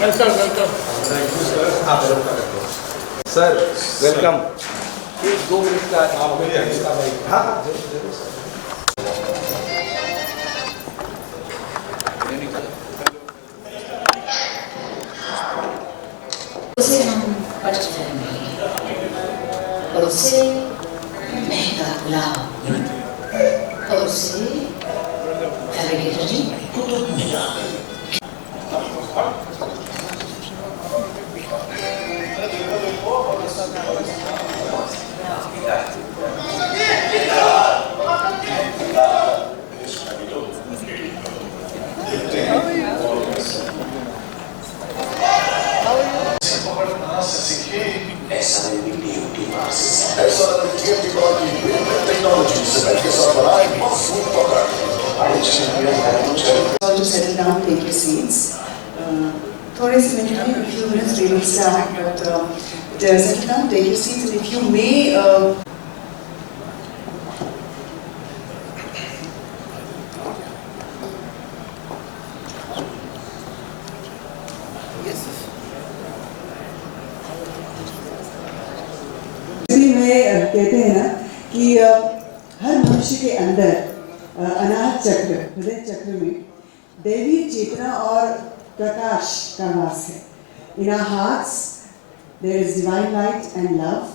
Welcome, welcome. Thank you, sir. Sir, welcome. एक 2 minute का आप इसका भाई हाँ जरूर सर उसे हम पढ़ जाएंगे और उसे महंगा गुलाब और उसे करेंगे रजी Qutub Minar to settle down, take your seats. Thought it's maybe a few minutes they will start, but settle down, take your seats, and if you may. कहते हैं ना कि हर मनुष्य के अंदर अनाहत चक्र हृदय चक्र में दैवी चेतना और प्रकाश का वास है. In our hearts there is divine light and love,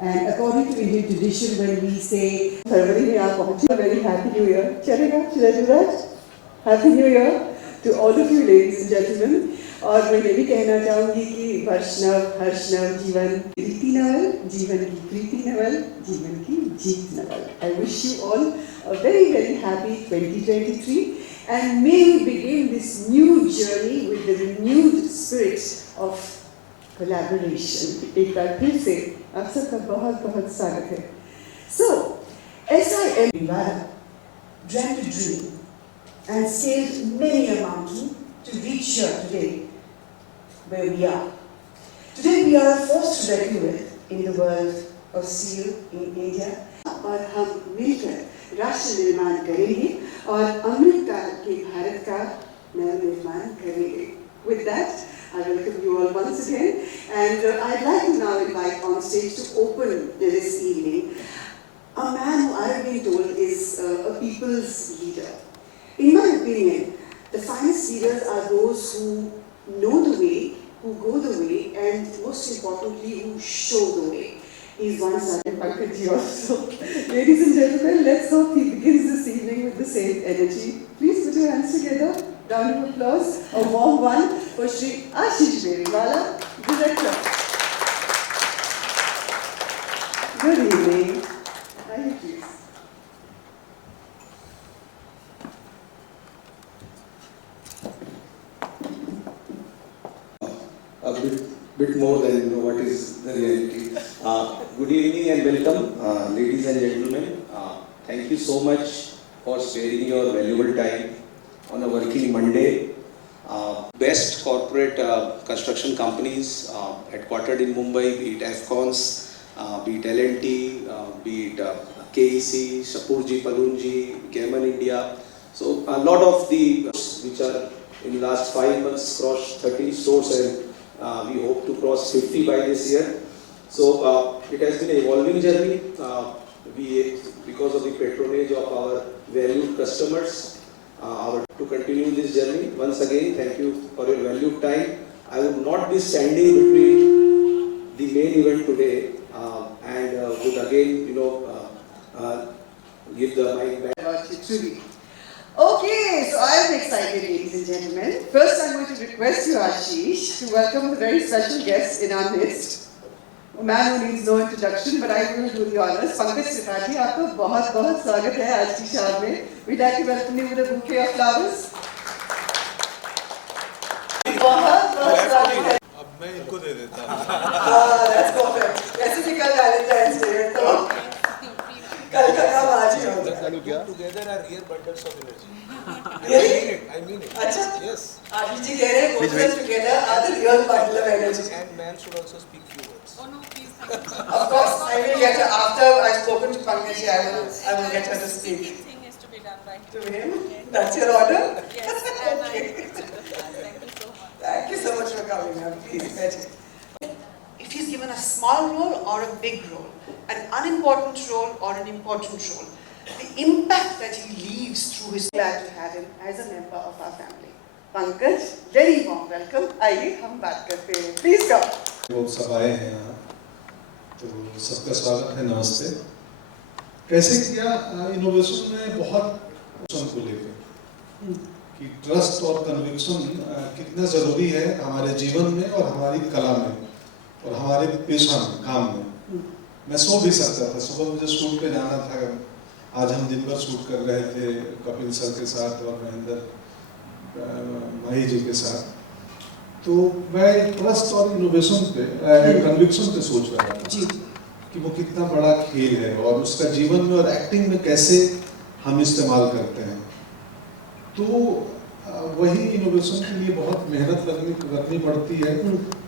and according to Indian tradition when we say February में आप पहुँचे, very happy new year. चलेगा? Should I do that? Happy New Year to all of you ladies and gentlemen. और मैं ये भी कहना चाहूँगी कि वर्षनव हर्षनव जीवन प्रीति नवल, जीवन की प्रीति नवल, जीवन की जीत Naval. I wish you all a very very happy 2023, and may we begin this new journey with the renewed spirit of collaboration. एक बार फिर से आप सबका बहुत बहुत स्वागत है. So, SIM Vivara dreamt a dream and scaled many a mountain to reach here today, where we are. Today we are a force to reckon with in the world of steel in India. और हम मिलकर राष्ट्र निर्माण करेंगे और अमृत काल के भारत का निर्माण करेंगे. With that, I welcome you all once again, and I'd like to now invite on stage to open this evening a man who I've been told is a people's leader. In my opinion, the finest leaders are those who know the way, who go the way, and most importantly, who show the way. He's one such Pankaj also. Ladies and gentlemen, let's hope he begins this evening with the same energy. Please put your hands together. Round of applause. A warm one for Shri Ashish Beriwala, Director. Good evening. Are you please? a bit more than what is the reality. Good evening and welcome, ladies and gentlemen. Thank you so much for sparing your valuable time on a working Monday. Best corporate construction companies headquartered in Mumbai, be it Afcons, be it L&T, be it KEC, Shapoorji Pallonji, Cayman India. So a lot of the which are in the last 5 months crossed 30 stores, and we hope to cross 50 by this year. So it has been an evolving journey. Because of the patronage of our valued customers, to continue this journey. Once again, thank you for your valued time. I would not be standing between the main event today, and would again, give the mic back. Okay, so I am excited, ladies and gentlemen. First, I'm going to request you, Ashish, to welcome the very special guest in our midst. A man who needs no introduction, but I will do the honors. Pankaj Tripathi, आपको बहुत बहुत स्वागत है आज की शाम में. We'd like to welcome you with a bouquet of flowers. बहुत बहुत स्वागत है. अब मैं इनको दे देता हूँ। That's perfect. वैसे भी कल Valentine's Day है, तो कल का काम आज ही होगा. Together are real bundles of energy. Really? I mean it. अच्छा. Yes. आशीष जी कह रहे हैं both of us together are the real bundle of energy. And man should also speak few words. Of course, I will get her after I've spoken to Pankaj. I will get her to speak. Thing is to be done by To him? That's your order? yes, and I will do that. Thank you so much. Thank you so much for coming, ma'am. Please, Betty. If he's given a small role or a big role, an unimportant role or an important role, the impact that he leaves through his Glad to have him as a member of our family. Pankaj, very warm welcome. आइए हम बात करते हैं. Please come. लोग सब आए हैं यहाँ, तो सबका स्वागत है, नमस्ते। कैसे किया इनोवेशन में बहुत को लेकर कि ट्रस्ट और कन्विक्शन कितना ज़रूरी है हमारे जीवन में और हमारी कला में और हमारे पेशा में, काम में। मैं सो भी सकता था, सुबह मुझे शूट पे जाना था, आज हम दिन भर शूट कर रहे थे कपिल सर के साथ और महेंद्र माही जी के साथ, तो मैं ट्रस्ट और इनोवेशन पे कन्विक्शन पे सोच रहा था जी कि वो कितना बड़ा खेल है और उसका जीवन में और एक्टिंग में कैसे हम इस्तेमाल करते हैं। तो वही इनोवेशन के लिए बहुत मेहनत करनी पड़ती है,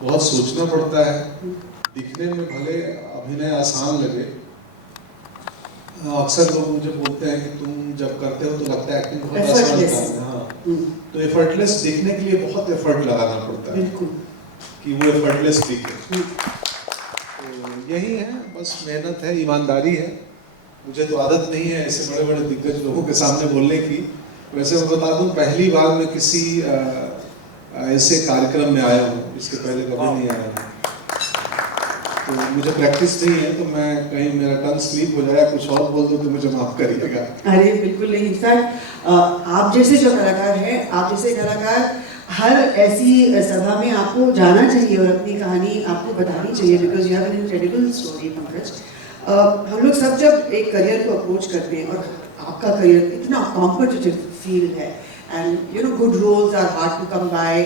बहुत सोचना पड़ता है। दिखने में भले अभिनय आसान लगे, अक्सर लोग मुझे बोलते हैं कि तुम जब करते हो तो लगता है एक्टिंग बहुत आसान है। हाँ, तो एफर्टलेस दिखने के लिए बहुत एफर्ट लगाना पड़ता है कि वो एफर्टलेस दिखे। तो यही है, बस मेहनत है, ईमानदारी है। मुझे तो आदत नहीं है ऐसे बड़े बड़े दिग्गज लोगों के सामने बोलने की। वैसे मैं बता दूं, पहली बार मैं किसी ऐसे कार्यक्रम में आया हूँ, इसके पहले कभी नहीं आया हूँ, तो मुझे प्रैक्टिस नहीं है, तो मैं कहीं मेरा टंग स्लिप हो जाए, कुछ और बोल दूं तो मुझे माफ करिएगा। अरे बिल्कुल नहीं। इनफैक्ट आप जैसे जो कलाकार हैं, आप जैसे कलाकार हर ऐसी सभा में आपको जाना चाहिए और अपनी कहानी आपको बतानी चाहिए, because you have an incredible story Pankaj. हम लोग सब जब एक करियर को अप्रोच करते हैं, और आपका करियर इतना कॉम्पिटिटिव फील्ड है, and you know good roles are hard to come by,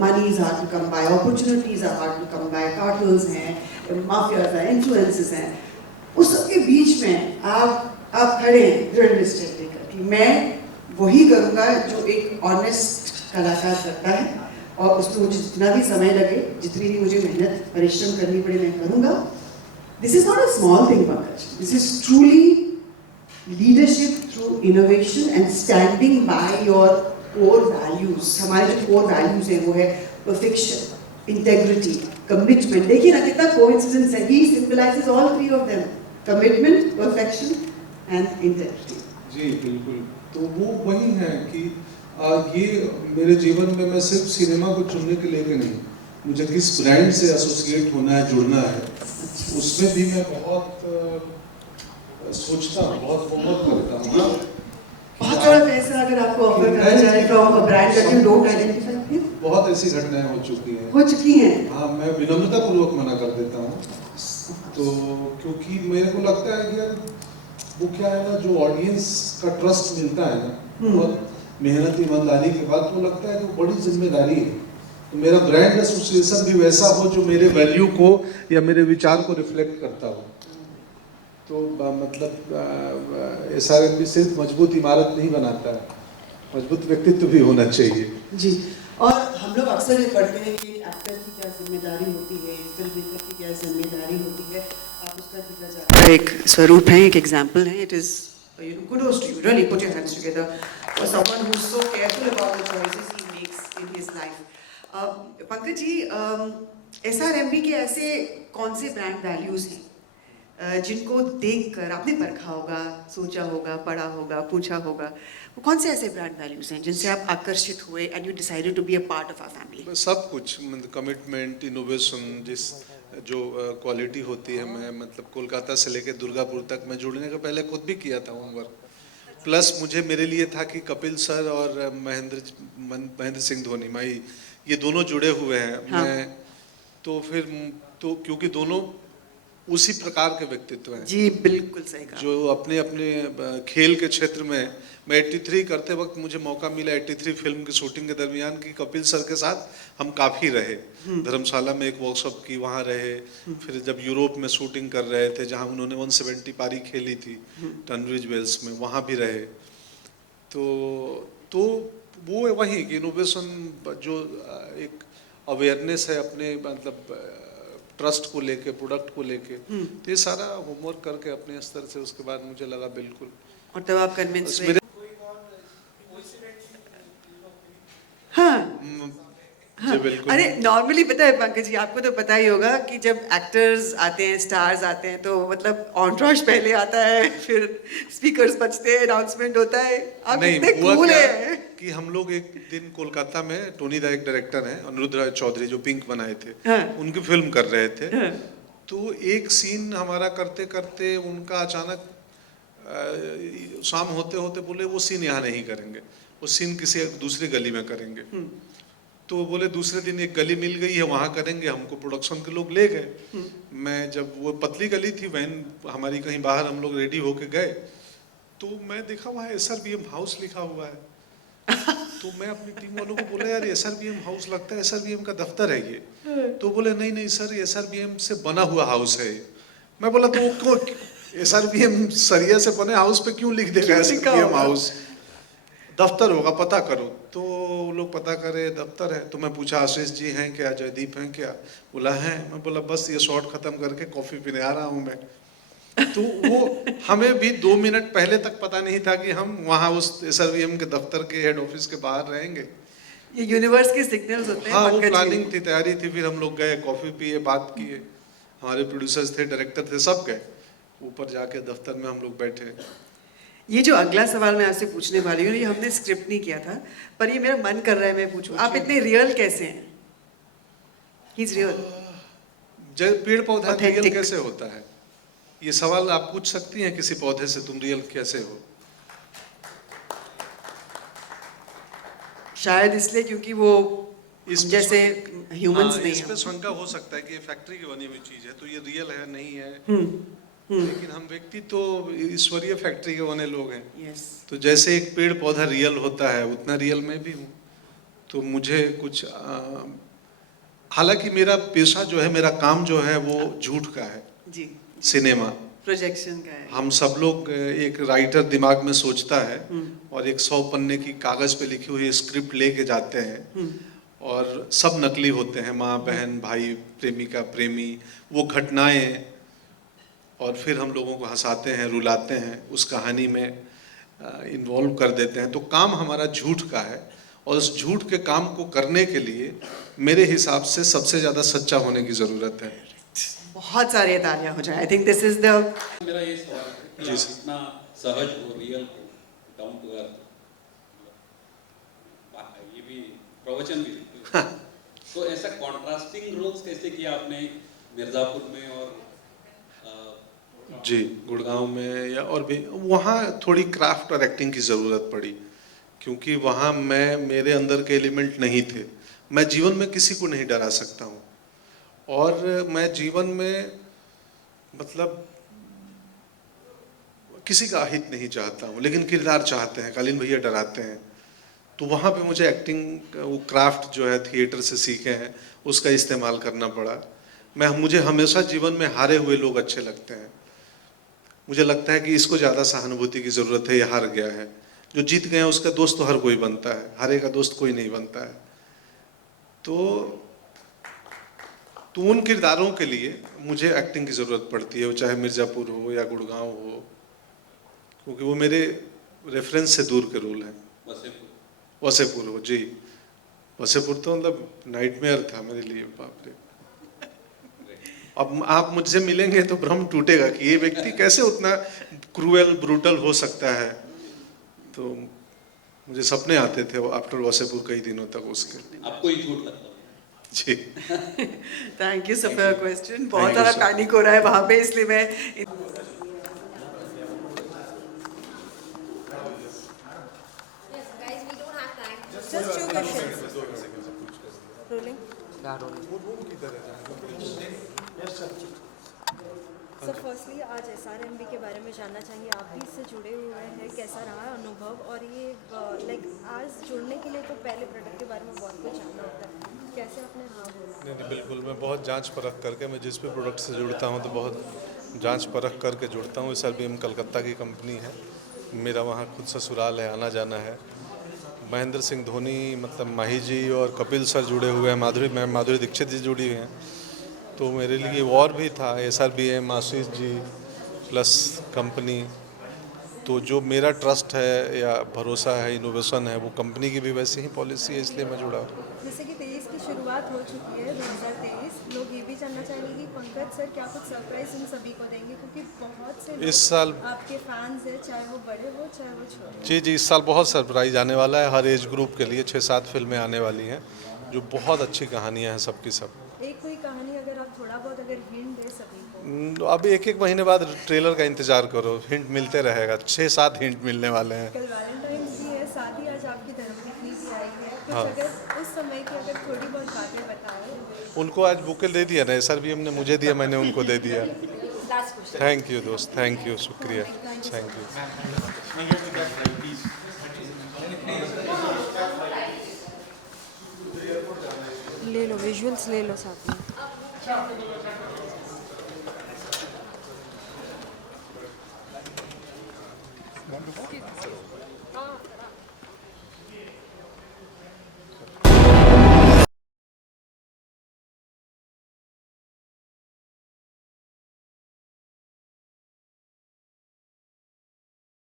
money is hard to come by, opportunities are hard to come by, cartels हैं, माफियाज हैं, इन्फ्लुएंसेस हैं, उस सब के बीच में आप खड़े हैं दृढ़ निश्चय लेकर कि मैं वही करूँगा जो एक ऑनेस्ट कलाकार करता है, और उसमें मुझे जितना भी समय लगे, जितनी भी मुझे मेहनत परिश्रम करनी पड़े, मैं करूँगा। This is not a small thing Pankaj, this is truly leadership through innovation and standing by your core values. हमारे जो कोर वैल्यूज हैं वो है परफेक्शन, इंटेग्रिटी, कमिटमेंट। देखिए ना कितना कोइंसिडेंस है, he symbolises all three of them, commitment, perfection and integrity. जी बिल्कुल, तो वो वही है कि ये मेरे जीवन में मैं सिर्फ सिनेमा को चुनने के लेके नहीं, मुझे किस ब्रांड से एसोसिएट होना है, जुड़ना है, उसमें भी मैं बहुत सोचता हूँ, बहुत फोकस करता हूँ। बहुत बड़ा पैसा अगर आपको ऑफर करा जाए from a brand that you don't identify with, बहुत ऐसी घटनाएं हो चुकी हैं, हो चुकी हैं। हाँ, मैं विनम्रता पूर्वक मना कर देता हूँ, तो क्योंकि मेरे को लगता है कि यार वो क्या है ना, जो ऑडियंस का ट्रस्ट मिलता है ना, और मेहनत ईमानदारी के बाद वो लगता है कि वो बड़ी जिम्मेदारी है। तो मेरा ब्रांड एसोसिएशन भी वैसा हो जो मेरे वैल्यू को या मेरे विचार को रिफ्लेक्ट करता हो। तो मतलब SRM सिर्फ मजबूत इमारत नहीं बनाता है, मजबूत व्यक्तित्व भी होना चाहिए। जी, और हम लोग अक्सर ये पढ़ते हैं कि एक्टर की क्या जिम्मेदारी होती है, फिल्म मेकर की क्या जिम्मेदारी होती है। आप उसका जिक्र ज़रा एक स्वरूप है, एक एग्जाम्पल है। It is kudos to you, really put your hands together for someone who's so careful about the choices he makes in his life. Pankaj ji, SRMB के ऐसे कौन से ब्रांड वैल्यूज़ हैं जिनको देखकर आपने परखा होगा, सोचा होगा, पढ़ा होगा, पूछा होगा? वो कौन से ऐसे ब्रांड वैल्यूज़ हैं जिनसे आप आकर्षित हुए and you decided to be a part of our family? सब कुछ, कमिटमेंट, इनोवेशन, जिस जो क्वालिटी होती है। मैं मतलब कोलकाता से लेकर दुर्गापुर तक मैं जुड़ने के पहले खुद भी किया था होमवर्क, प्लस मुझे मेरे लिए था कि कपिल सर और महेंद्र सिंह धोनी माई ये दोनों जुड़े हुए हैं। हाँ। मैं तो फिर तो क्योंकि दोनों उसी प्रकार के व्यक्तित्व हैं जी बिल्कुल सही कहा। जो अपने अपने खेल के क्षेत्र में, मैं 83 करते वक्त मुझे मौका मिला 83 फिल्म की शूटिंग के दरमियान कि कपिल सर के साथ हम काफ़ी रहे। धर्मशाला में एक वर्कशॉप की, वहाँ रहे। फिर जब यूरोप में शूटिंग कर रहे थे जहाँ उन्होंने 170 पारी खेली थी टनब्रिज वेल्स में, वहाँ भी रहे। तो वो वही कि इनोवेशन जो एक अवेयरनेस है अपने मतलब ट्रस्ट को लेके, प्रोडक्ट को लेके, तो ये सारा होमवर्क करके अपने स्तर से उसके बाद मुझे लगा बिल्कुल। और तब आप कन्विंस हुए? मेरे हाँ जी बिल्कुल। अरे नॉर्मली पता है पंकज जी, आपको तो पता ही होगा कि जब एक्टर्स आते हैं, स्टार्स आते हैं, तो मतलब ऑनट्रॉश पहले आता है, फिर स्पीकर्स बजते हैं, अनाउंसमेंट होता है। आप नहीं, इतने हुआ कूल क्या है कि हम लोग एक दिन कोलकाता में, टोनी दा एक डायरेक्टर हैं, अनिरुद्ध राय चौधरी जो पिंक बनाए थे, हाँ। उनकी फिल्म कर रहे थे। हाँ। तो एक सीन हमारा करते करते उनका अचानक शाम होते होते बोले वो सीन यहाँ नहीं करेंगे, वो सीन किसी दूसरी गली में करेंगे। तो बोले दूसरे दिन एक गली मिल गई है वहाँ करेंगे। हमको प्रोडक्शन के लोग ले गए। मैं जब वो पतली गली थी, वैन हमारी कहीं बाहर, हम लोग रेडी होके गए तो मैं देखा वहाँ SRBM हाउस लिखा हुआ है। तो मैं अपनी टीम वालों को बोला यार SRBM हाउस लगता है SRBM का दफ्तर है ये। तो बोले नहीं नहीं सर, SRBM से बना हुआ हाउस है। मैं बोला तो वो SRBM सरिया से बने हाउस पे क्यों लिख देगा SRBM हाउस, दफ्तर होगा, पता करो। तो लोग पता करे दफ्तर है। तो मैं पूछा आशीष जी हैं क्या, जयदीप हैं क्या? बोला हैं। मैं बोला बस ये शॉट खत्म करके कॉफी पीने आ रहा हूँ मैं। तो वो हमें भी 2 मिनट पहले तक पता नहीं था कि हम वहाँ उस SRBM के दफ्तर के हेड ऑफिस के बाहर रहेंगे। ये यूनिवर्स के सिग्नल्स होते हैं। हाँ, वो पंकज जी। प्लानिंग थी, तैयारी थी। फिर हम लोग गए, कॉफी पिए, बात किए, हमारे प्रोड्यूसर्स थे, डायरेक्टर थे, सब गए। ऊपर जाके दफ्तर में हम लोग बैठे। ये जो अगला सवाल मैं आपसे पूछने वाली हूँ, ये हमने स्क्रिप्ट नहीं किया था, पर ये मेरा मन कर रहा है मैं पूछूं, आप इतने रियल कैसे हैं? He's real. पेड़ पौधा Authentic. रियल कैसे होता है, ये सवाल आप पूछ सकती हैं किसी पौधे से, तुम रियल कैसे हो? शायद इसलिए क्योंकि वो इस जैसे ह्यूमंस नहीं इस पे हैं। शंका हो सकता है कि ये फैक्ट्री की बनी हुई चीज है तो ये रियल है नहीं है। लेकिन हम व्यक्ति तो ईश्वरीय फैक्ट्री के बने लोग हैं। यस। तो जैसे एक पेड़ पौधा रियल होता है उतना रियल मैं भी हूँ। तो मुझे कुछ हालांकि मेरा पेशा जो है, मेरा काम जो है वो झूठ का है। जी। सिनेमा प्रोजेक्शन का है। हम सब लोग, एक राइटर दिमाग में सोचता है और एक 100 पन्ने की कागज पे लिखी हुई स्क्रिप्ट लेके जाते हैं और सब नकली होते हैं, माँ बहन भाई प्रेमिका प्रेमी, वो घटनाएं, और फिर हम लोगों को हंसाते हैं, रुलाते हैं, उस कहानी में इन्वॉल्व कर देते हैं। तो काम हमारा झूठ का है और उस झूठ के काम को करने के लिए मेरे हिसाब से सबसे ज़्यादा सच्चा होने की ज़रूरत है। बहुत सारे तालियां हो जाए। I think this is the मेरा ये सवाल है कि जी आप सर। इतना सहज हो, रियल हो, डाउन टू अर्थ, ये भी प्रवचन भी देते हो। तो ऐसा कॉन्ट्रास्टिंग रोल्स कैसे किया आपने मिर्जापुर में और जी गुड़गांव में, या और भी वहाँ थोड़ी क्राफ्ट और एक्टिंग की ज़रूरत पड़ी क्योंकि वहाँ मेरे अंदर के एलिमेंट नहीं थे। मैं जीवन में किसी को नहीं डरा सकता हूँ और मैं जीवन में मतलब किसी का अहित नहीं चाहता हूँ, लेकिन किरदार चाहते हैं। कालीन भैया डराते हैं। तो वहाँ पे मुझे एक्टिंग, वो क्राफ्ट जो है थिएटर से सीखे हैं, उसका इस्तेमाल करना पड़ा। मुझे हमेशा जीवन में हारे हुए लोग अच्छे लगते हैं। मुझे लगता है कि इसको ज़्यादा सहानुभूति की ज़रूरत है, ये हार गया है। जो जीत गए हैं उसका दोस्त तो हर कोई बनता है, हारे का दोस्त कोई नहीं बनता है। तो उन किरदारों के लिए मुझे एक्टिंग की ज़रूरत पड़ती है, वो चाहे मिर्ज़ापुर हो या गुड़गांव हो, क्योंकि वो मेरे रेफरेंस से दूर के रोल हैं। वसेपुर हो जी, वसेपुर तो मतलब नाइटमेयर था मेरे लिए, बाप रे। अब आप मुझसे मिलेंगे तो भ्रम टूटेगा कि ये व्यक्ति कैसे उतना क्रूएल ब्रूटल हो सकता है। तो मुझे सपने आते थे आफ्टर वसेपुर कई दिनों तक उसके। आपको ही झूठ लगता है? जी thank you sir for your question. बहुत you, सारा sir. पैनिक हो रहा है वहाँ पे, इसलिए मैं सर फर्स्टली आज SRMB के बारे में जानना चाहेंगे, आप भी इससे जुड़े हुए हैं, कैसा रहा अनुभव? और ये लाइक आज जुड़ने के लिए तो पहले प्रोडक्ट के बारे में बहुत कुछ जानना होता है, कैसे आपने हाँ नहीं बिल्कुल, मैं बहुत जांच परख करके, मैं जिस भी प्रोडक्ट से जुड़ता हूं तो बहुत जांच परख करके जुड़ता हूं। SRBM कलकत्ता की कंपनी है, मेरा वहां खुद ससुराल है, आना जाना है। महेंद्र सिंह धोनी मतलब माही जी और कपिल सर जुड़े हुए हैं, माधुरी दीक्षित जी जुड़ी हुई हैं, तो मेरे लिए और भी था SRBM, Ashish ji plus company. तो जो मेरा ट्रस्ट है या भरोसा है, इनोवेशन है, वो कंपनी की भी वैसे ही पॉलिसी है, इसलिए मैं जुड़ा हूँ। जैसे कि 23 की शुरुआत हो चुकी है, 2023, लोग ये भी जानना चाहेंगे कि पंकज सर क्या कुछ सरप्राइज इन सभी को देंगे, क्योंकि बहुत से इस साल आपके फैंस हैं, चाहे वो बड़े हो चाहे वो छोटे। जी इस साल बहुत सरप्राइज आने वाला है। हर एज ग्रुप के लिए 6-7 फिल्में आने वाली हैं, जो बहुत अच्छी कहानियाँ हैं सबकी सब। एक कोई कहानी अगर आप थोड़ा बहुत अगर हिंट दे सभी को। अभी एक महीने बाद ट्रेलर का इंतजार करो, हिंट मिलते रहेगा, 6-7 हिंट मिलने वाले हैं। कल वैलेंटाइंस भी है, साथ ही आज आपकी धर्मपत्नी भी आई है, कुछ हाँ। अगर उस समय की अगर थोड़ी बहुत बातें बताएं। उनको आज बुके दे दिया ना, SRBM ने मुझे दिया, मैंने उनको दे दिया। Last question. थैंक यू दोस्त, थैंक यू, शुक्रिया, थैंक यू। ले लो विजुअल्स, ले लो साथ में। Wonderful.